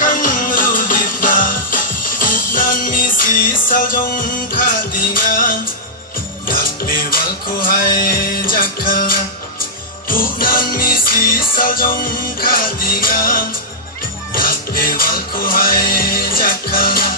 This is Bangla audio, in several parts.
kang rulitna nan mi si saljong khadinga nan bewal ko hai jakhala nan mi si saljong khadinga nan bewal ko hai jakhala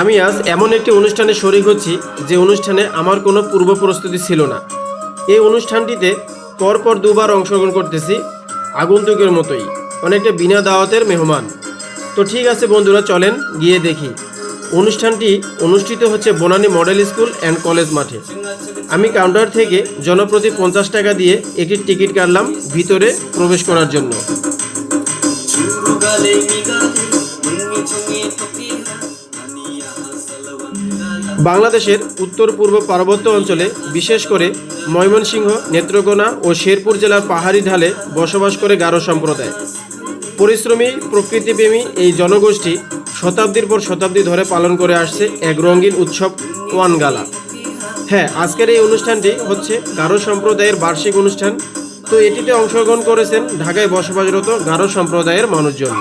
আমি আজ এমন একটি অনুষ্ঠানে শরীক হচ্ছি যে অনুষ্ঠানে আমার কোনো পূর্ব প্রস্তুতি ছিল না। এই অনুষ্ঠানটিতে পরপর দুবার অংশগ্রহণ করতেছি, আগন্তুকের মতোই, অনেকটা বিনা দাওয়াতের মেহমান। তো ঠিক আছে বন্ধুরা, চলেন গিয়ে দেখি। অনুষ্ঠানটি অনুষ্ঠিত হচ্ছে Banani model school and college মাঠে। আমি কাউন্টার থেকে জনপ্রতি 50 টাকা দিয়ে একটি টিকিট কাটলাম ভিতরে প্রবেশ করার জন্য। বাংলাদেশের উত্তর পূর্ব পার্বত্য অঞ্চলে, বিশেষ করে ময়মনসিংহ, নেত্রকোনা ও শেরপুর জেলার পাহাড়ি ঢালে বসবাস করে গারো সম্প্রদায়। পরিশ্রমী, প্রকৃতিপ্রেমী এই জনগোষ্ঠী শতাব্দীর পর শতাব্দী ধরে পালন করে আসছে এক রঙিন উৎসব ওয়ানগালা। হ্যাঁ, আজকের এই অনুষ্ঠানটি হচ্ছে গারো সম্প্রদায়ের বার্ষিক অনুষ্ঠান। তো এটিতে অংশগ্রহণ করেছেন ঢাকায় বসবাসরত গারো সম্প্রদায়ের মানুষজন।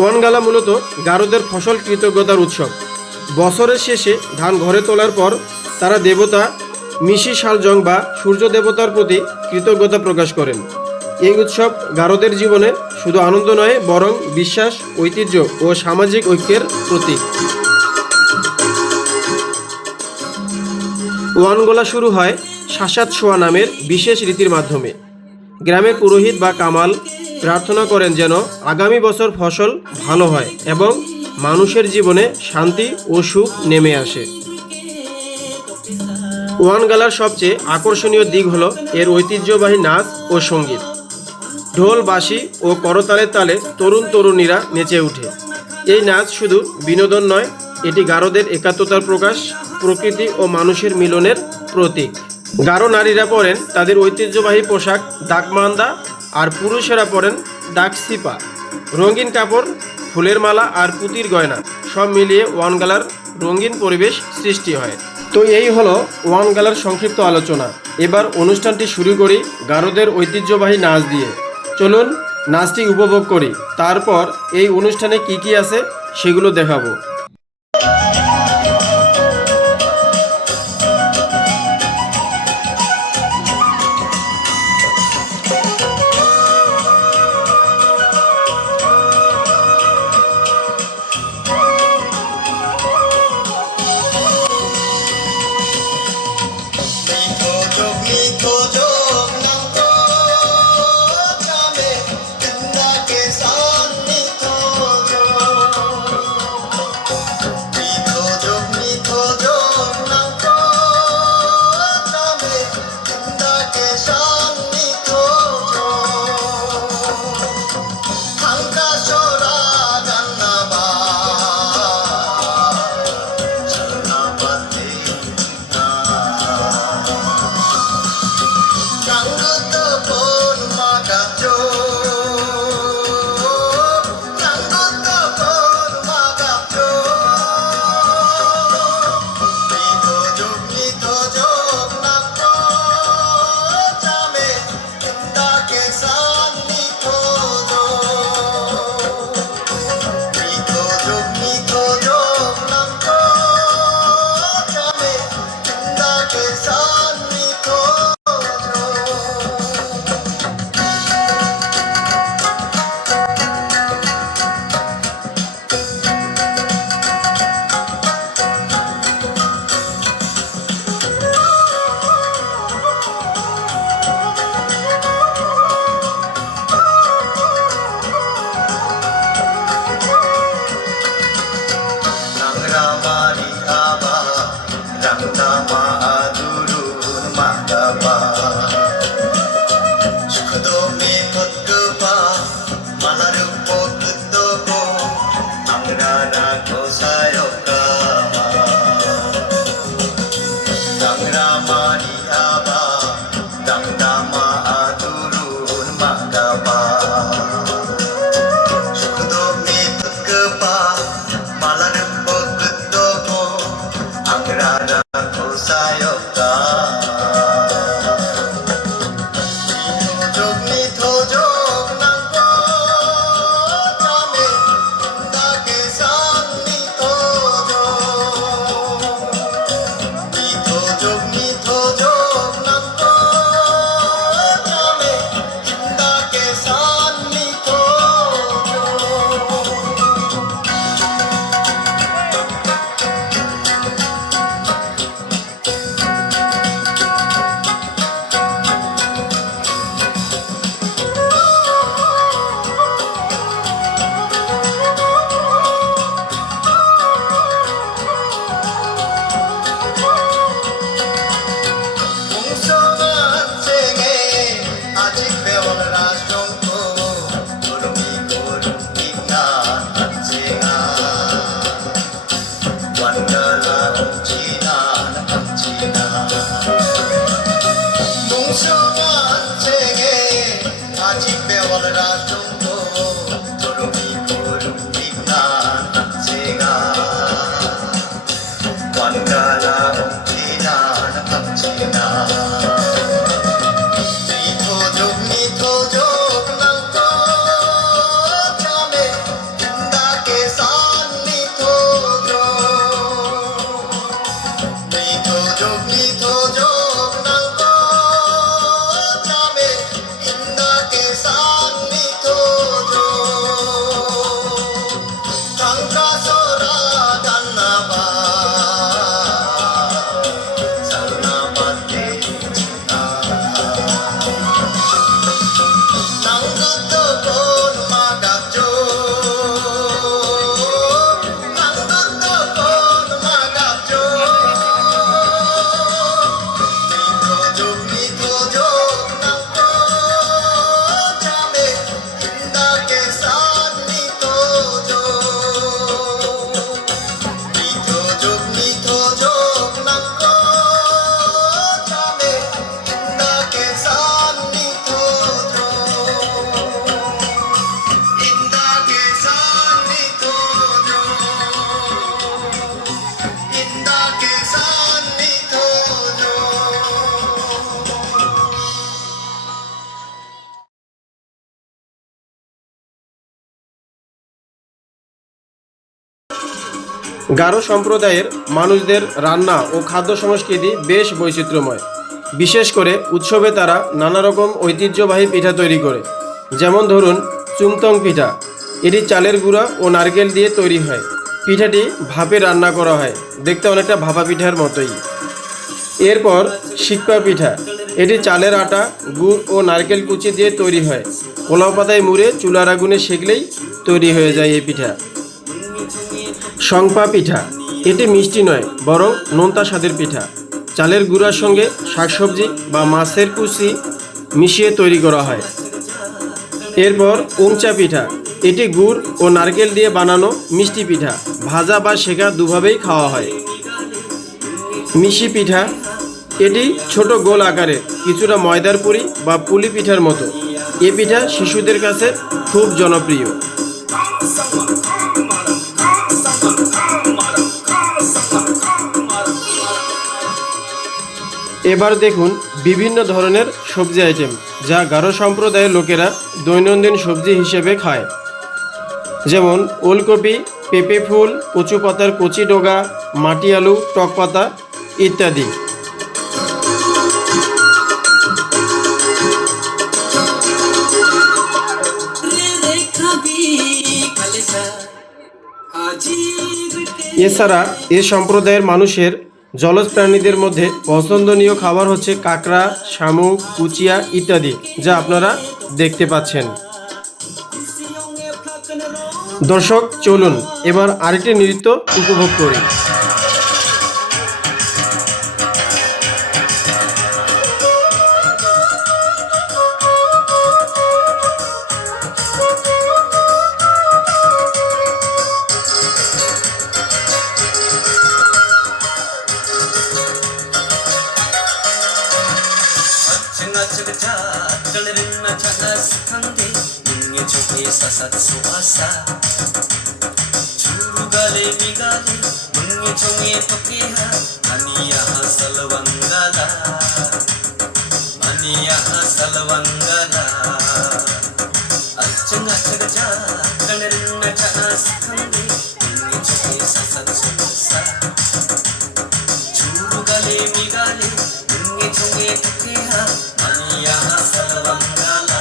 ওয়ানগালা মূলত গারোদের ফসল কৃতজ্ঞতার উৎসব। বছরের শেষে ধান ঘরে তোলার পর তারা দেবতা মিশি শালজং বা সূর্য দেবতার প্রতি কৃতজ্ঞতা প্রকাশ করেন। এই উৎসব গারোদের জীবনে শুধু আনন্দ নয়, বরং বিশ্বাস, ঐতিহ্য ও সামাজিক ঐক্যের প্রতীক। ওয়ানগোলা শুরু হয় শাসাত শোয়া নামের বিশেষ রীতির মাধ্যমে। গ্রামের পুরোহিত বা কামাল প্রার্থনা করেন যেন আগামী বছর ফসল ভালো হয় এবং মানুষের জীবনে শান্তি ও সুখ নেমে আসে। ওয়ানগালার সবচেয়ে আকর্ষণীয় দিক হলো এর ঐতিহ্যবাহী নাচ ও সঙ্গীত। ঢোল, বাঁশি ও করতালের তালে তরুণ তরুণীরা নেচে ওঠে। এই নাচ শুধু বিনোদন নয়, এটি গারোদের একাত্মতার প্রকাশ, প্রকৃতি ও মানুষের মিলনের প্রতীক। গারো নারীরা পরেন তাদের ঐতিহ্যবাহী পোশাক দাকমান্দা, আর পুরুষেরা পরেন ডাকসিপা। রঙিন কাপড়, ফুলের মালা আর পুঁতির গয়না সব মিলিয়ে ওয়ানগালার রঙিন পরিবেশ সৃষ্টি হয়। তো এই হলো ওয়ানগালার সংক্ষিপ্ত আলোচনা। এবার অনুষ্ঠানটি শুরু করি গারোদের ঐতিহ্যবাহী নাচ দিয়ে। চলুন নাচটি উপভোগ করি, তারপর এই অনুষ্ঠানে কি কি আছে সেগুলো দেখাবো। 아직 배워라 정도 조롱이 고름 빛나 제가 완가라 엉키나 깜치나 니토족 낭떠 참에 인다게 산 니토족 낭떠 참에 인다게 산 니토족 강가서라 갔나봐 살나밭에 친다 낭긋도 본 마갑죠 낭긋도 본 마갑죠 니토족 낭떠 참에 인다게 산 니토족 낭떠 참에 인다게 산 니토족 인다게 산 니토족 인다게 산 니토족 গারো সম্প্রদায়ের মানুষদের রান্না ও খাদ্য সংস্কৃতি বেশ বৈচিত্র্যময়। বিশেষ করে উৎসবে তারা নানা রকম ঐতিহ্যবাহী পিঠা তৈরি করে। যেমন ধরুন চুংতং পিঠা, এটি চালের গুঁড়া ও নারকেল দিয়ে তৈরি হয়। পিঠাটি ভাপে রান্না করা হয়, দেখতে অনেকটা ভাপা পিঠার মতোই। এরপর শিকপা পিঠা, এটি চালের আটা, গুড় ও নারকেল কুচি দিয়ে তৈরি হয়। কলাও পাতায় মুড়ে চুলার আগুনে সেঁকলেই তৈরি হয়ে যায় এই পিঠা। সংপা পিঠা, এটি মিষ্টি নয় বরং নোনতা স্বাদের পিঠা। চালের গুঁড়ার সঙ্গে শাকসবজি বা মাছের কুচি মিশিয়ে তৈরি করা হয়। এরপর উংচা পিঠা, এটি গুড় ও নারকেল দিয়ে বানানো মিষ্টি পিঠা। ভাজা বা সেকা দুভাবেই খাওয়া হয়। মিশি পিঠা, এটি ছোট গোল আকারের, কিছুটা ময়দার পুরি বা পুলি পিঠার মতো। এ পিঠা শিশুদের কাছে খুব জনপ্রিয়। এবার দেখুন বিভিন্ন ধরনের সবজি আইটেম যা গারো সম্প্রদায়ের লোকেরা দৈনন্দিন সবজি হিসেবে খায়। যেমন ওলকপি, পেঁপে ফুল, কচু পাতার কচি ডগা, মাটি আলু, টক পাতা ইত্যাদি। এছাড়া এ সম্প্রদায়ের মানুষের জলজ প্রাণীদের মধ্যে পছন্দনীয় খাবার হচ্ছে কাঁকড়া, শামুক, কুচিয়া ইত্যাদি, যা আপনারা দেখতে পাচ্ছেন। দর্শক চলুন এবার আরেকটি নৃত্য উপভোগ করি। 사삿 소화사 주루가레 미가레 뭉게 종에 토끼하 마니야하 살왕가라 마니야하 살왕가라 아청아청자 널레르나 자나 스칸데 뭉게 종에 사삿 소화사 주루가레 미가레 뭉게 종에 토끼하 마니야하 살왕가라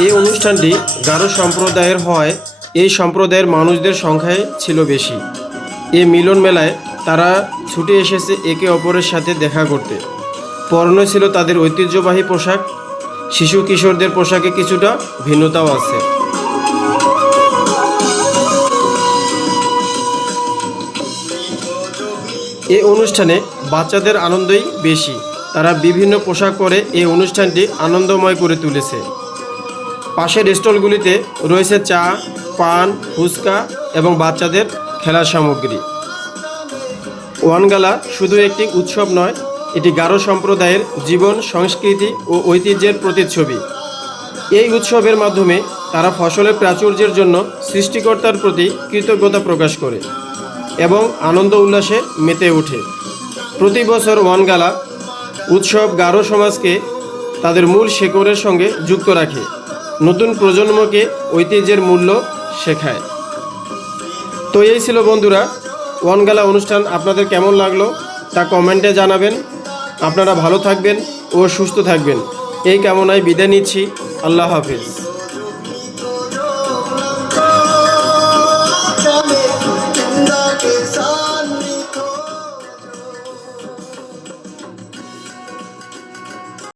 এই অনুষ্ঠানটি গারো সম্প্রদায়ের হওয়ায় এই সম্প্রদায়ের মানুষদের সংখ্যায় ছিল বেশি। এই মিলন মেলায় তারা ছুটে এসেছে একে অপরের সাথে দেখা করতে। পরনে ছিল তাদের ঐতিহ্যবাহী পোশাক। শিশু কিশোরদের পোশাকে কিছুটা ভিন্নতাও আছে। এই অনুষ্ঠানে বাচ্চাদের আনন্দই বেশি। তারা বিভিন্ন পোশাক পরে এই অনুষ্ঠানটি আনন্দময় করে তুলেছে। পাশের স্টলগুলিতে রয়েছে চা, পান, ফুচকা এবং বাচ্চাদের খেলার সামগ্রী। ওয়ানগালা শুধু একটি উৎসব নয়, এটি গারো সম্প্রদায়ের জীবন, সংস্কৃতি ও ঐতিহ্যের প্রতিচ্ছবি। এই উৎসবের মাধ্যমে তারা ফসলের প্রাচুর্যের জন্য সৃষ্টিকর্তার প্রতি কৃতজ্ঞতা প্রকাশ করে এবং আনন্দ উল্লাসে মেতে ওঠে। প্রতি বছর ওয়ানগালা উৎসব গারো সমাজকে তাদের মূল শেকড়ের সঙ্গে যুক্ত রাখে, নতুন প্রজন্মকে ঐতিহ্যের মূল্য শেখায়। তো এই ছিল বন্ধুরা ওয়ানগালা অনুষ্ঠান। আপনাদের কেমন লাগলো তা কমেন্টে জানাবেন। আপনারা ভালো থাকবেন ও সুস্থ থাকবেন এই কামনায় বিদায় নিচ্ছি। আল্লাহ হাফিজ।